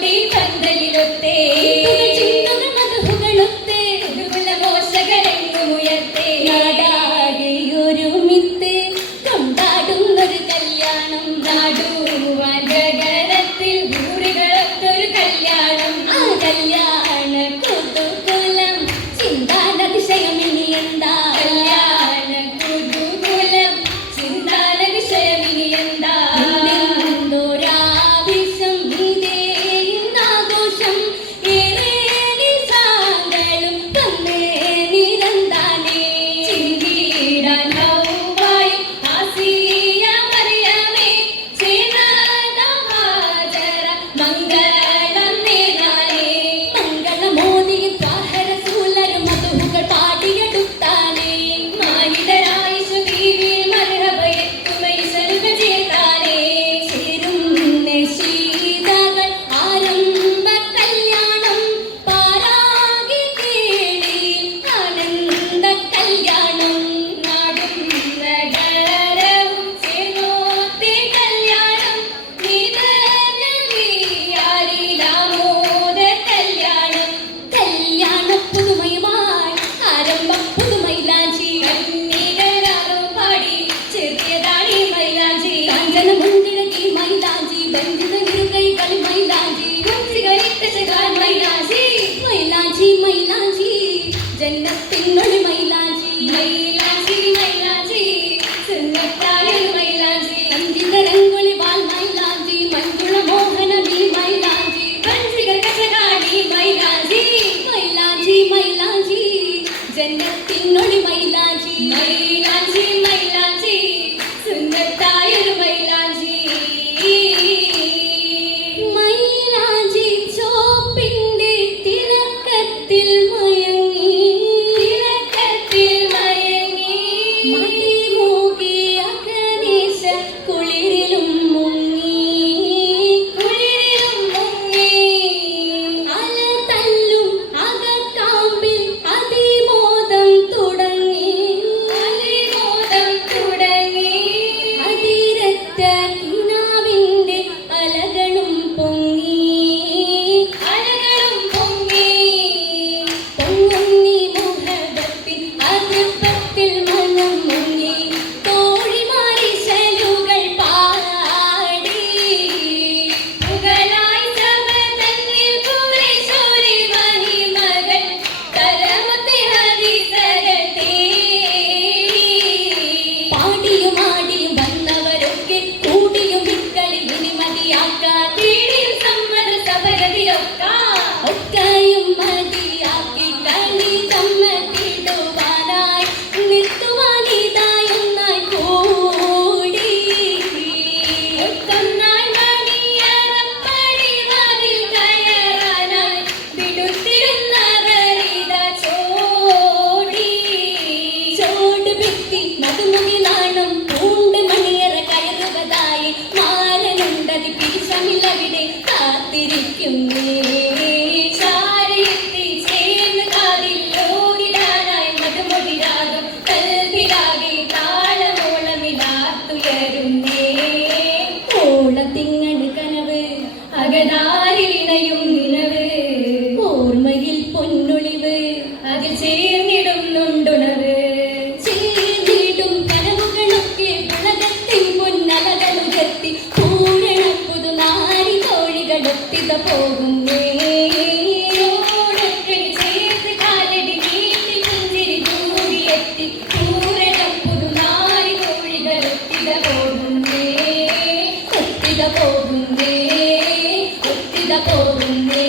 Deep കല്യാണ കുതുകുലം ചിന്താനതിശയമിനി എന്താ കല്യാണ കുതുകുലം ചിന്താനതിശയമിനി എന്താ എന്തോരാവശ്യം ഇതേന്നാഘോഷം ഏറെ നിസാങ്ങളും വന്നേ നിരന്താനേ ചിന്തിടാൻ ഹൗവായും ആസിയ മറിയമേ ചേനാദ ഹാജറ മംഗളം നേരാനേ മംഗളമോദി ത്വാഹ റസൂലരും മധുഹുകൾ പാടിയെടുത്താനേ മാനിതരായിഷു ബീവി മർഹബയെത്തുമൈ സൽവ ചേർത്താനേ ചേരുന്നേ ശീതകൾ ആരംഭ കല്യാണം പാരാകി കേളി ആനന്ദ കല്യാണം നാടും നഗരവും ചേർന്നോത്തെ കല്യാണം നിതനവിയാരിലാമോദ കല്യാണം കല്യാണ പുതുമയുമായി ആരംഭ പുതുമൈലാഞ്ചി കന്നികളാറും പാടി ചെറിയതാണി മൈലാഞ്ചി കാഞ്ചന മുന്തിരകി മൈലാഞ്ചി ബന്ധിത ഇരുകൈകൾ മൈലാഞ്ചി സിഗരറ്റ് ചകാൻ മൈലാഞ്ചി മൈലാഞ്ചി മൈലാഞ്ചി ജന്നത്തിനൊളി മൈലാഞ്ചി മൈലാഞ്ചി മൈലാഞ്ചി സുന്നത്തായ മൈലാഞ്ചി അന്തിക രംഗൊളി വാൽ മൈലാഞ്ചി മഞ്ജുള മോഹന നീ മൈലാഞ്ചി സിഗരറ്റ് ചകാനി മൈലാഞ്ചി മൈലാഞ്ചി മൈലാഞ്ചി ജന്നത്തിനൊളി മൈലാഞ്ചി മൈലാഞ്ചി മൈലാഞ്ചി സുന്നത്തായ മൈലാഞ്ചി മൈലാഞ്ചി ചോപ്പിന്റെ തിലക്കത്തിൽ മയങ്ങി തിലക്കത്തിൽ മയങ്ങി മതിമൂകി അകനീശ കുളിരിലും മുങ്ങി കുളിരിലും മുങ്ങി അല തല്ലും അകക്കാമ്പിൽ അതിമോദം തുടങ്ങി അതിമോദം തുടങ്ങി അതിരറ്റ കിനാവിന്റെ അലകളും പൊങ്ങി അലകളും പൊങ്ങി പൊങ്ങി മുഹബത്തിൽ അതിർപ്പത്തിൽ മനം മുങ്ങി തോഴിമാരി ശലുകൾ പാടി മുകളായി സമതന്നിൽ കുറേശോരി മഹിമകൾ കരമത്തെ ഹദീസകൾ തേടി പാടിയും ആടിയും വന്നവരൊക്കെ കൂടിയും വിക്കളിൽ വിനിമതിയാക്കാതീടിയും സമ്മത സഭരതിയൊക്കെ ഒക്കെയും മതിയാക്കി കളി സമ്മതിടുവാനായി നിർത്തുവാനിതായൊന്നായി കൂടി ഒന്നായി മണിയറപ്പടി വാതിൽ കയറാനായി വിടുത്തിരുന്നവരിത ചോടി ചോട് ഭിത്തി മധുമുകിലാണം പൂണ്ട് മണിയറ കയറുവതായി മാരനുണ്ടതി പിരിശമില്ലവിടെ കാത്തിരിക്കുന്നേ ചാരയെത്തി ചേർന്ന് കാതിൽ ഓടിടാനായി മധുമൊഴിരാകും കൽവിലാകെ താളമോളമിലാത്തുയരുന്നേ ഓളത്തിങ്ങണ് കനവ് അകതാരിലിണയും നിലവ് ഓർമ്മയിൽ പൊന്നൊളിവ് അതിൽ ചേർന്നിടുന്നുണ്ടുണവ് ചേർന്നിടും കനവുകളൊക്കെ ഉലകത്തിൻ പൊന്നലകളുയർത്തി പൂരണ പുതുനാരി തോഴികളൊത്തിത പോകുന്നേ ഓണത്തിന് ചേർത്ത് കാലടി നീട്ടി പുഞ്ചിരി തൂകിയെത്തി പൂരണ പുതുനാരി തോഴികളൊത്തിത പോകുന്നേ ഒത്തിത പോകുന്നേ ഒത്തിത പോകുന്നേ